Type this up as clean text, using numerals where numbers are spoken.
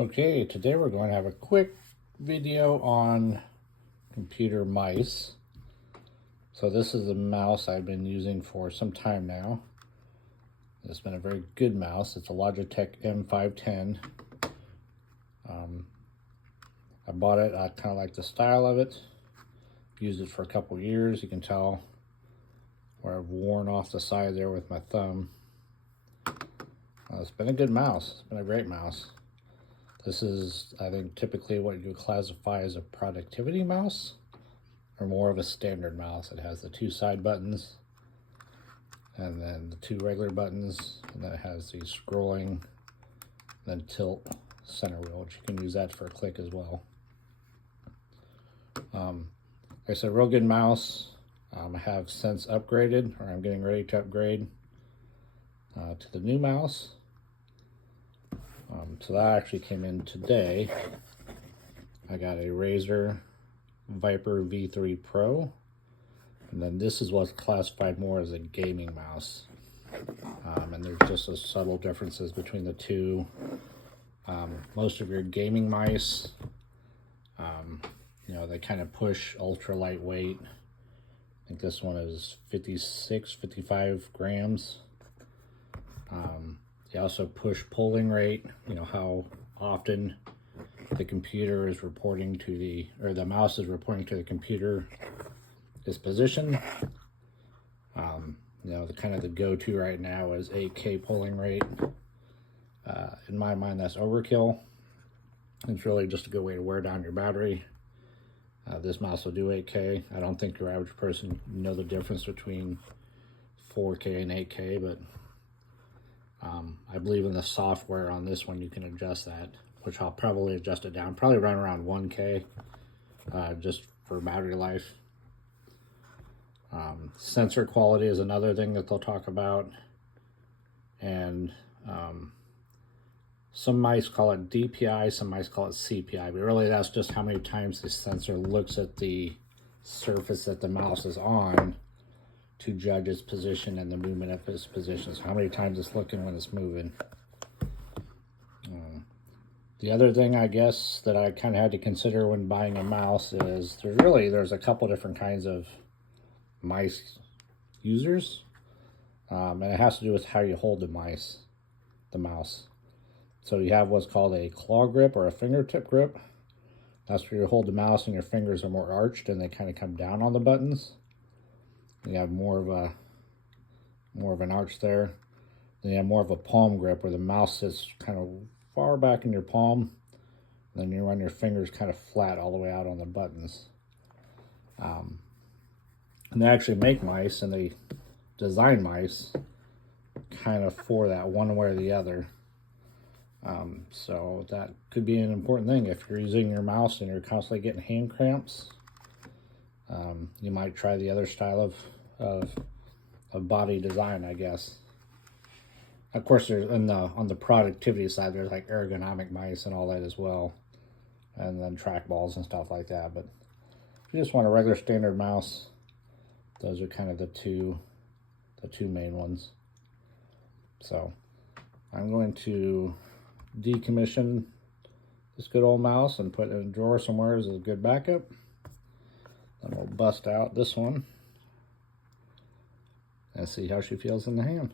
Okay, today we're going to have a quick video on computer mice. So this is a mouse I've been using for some time now. It's been a very good mouse. It's a Logitech M510. I bought it, I kind of like the style of it. Used it for a couple years. You can tell where I've worn off the side there with my thumb. It's been a good mouse. It's been a great mouse. This is, I think, typically what you would classify as a productivity mouse, or more of a standard mouse. It has the two side buttons, and then the two regular buttons, and then it has the scrolling, then tilt center wheel, which you can use that for a click as well. Like I said, real good mouse. I have since upgraded, or I'm getting ready to upgrade to the new mouse. So that actually came in today. I got a Razer Viper V3 PRO, and then this is what's classified more as a gaming mouse. And there's just a subtle differences between the two. Most of your gaming mice, you know, they kind of push ultra lightweight. I think this one is 55 grams. They also push polling rate, you know, how often the computer is reporting to the mouse is reporting to the computer its position. You know, the kind of the go-to right now is 8K polling rate. In my mind, that's overkill. It's really just a good way to wear down your battery. This mouse will do 8K. I don't think your average person know the difference between 4K and 8K, but I believe in the software on this one you can adjust that, which I'll probably adjust it down. Probably run around 1K just for battery life. Sensor quality is another thing that they'll talk about. And some mice call it DPI, some mice call it CPI, but really that's just how many times the sensor looks at the surface that the mouse is on to judge its position and the movement of its position. So how many times it's looking when it's moving. The other thing, I guess, that I kind of had to consider when buying a mouse is there's a couple different kinds of mice users. And it has to do with how you hold the mouse. So you have what's called a claw grip or a fingertip grip. That's where you hold the mouse and your fingers are more arched and they kind of come down on the buttons. You have more of an arch there. Then you have more of a palm grip where the mouse sits kind of far back in your palm. Then you run your fingers kind of flat all the way out on the buttons. And they actually make mice and they design mice kind of for that one way or the other. So that could be an important thing if you're using your mouse and you're constantly getting hand cramps. You might try the other style of body design, I guess. Of course, there's on the productivity side, there's like ergonomic mice and all that as well, and then trackballs and stuff like that. But if you just want a regular standard mouse, those are kind of the two main ones. So I'm going to decommission this good old mouse and put it in a drawer somewhere as a good backup. Then we'll bust out this one and see how she feels in the hand.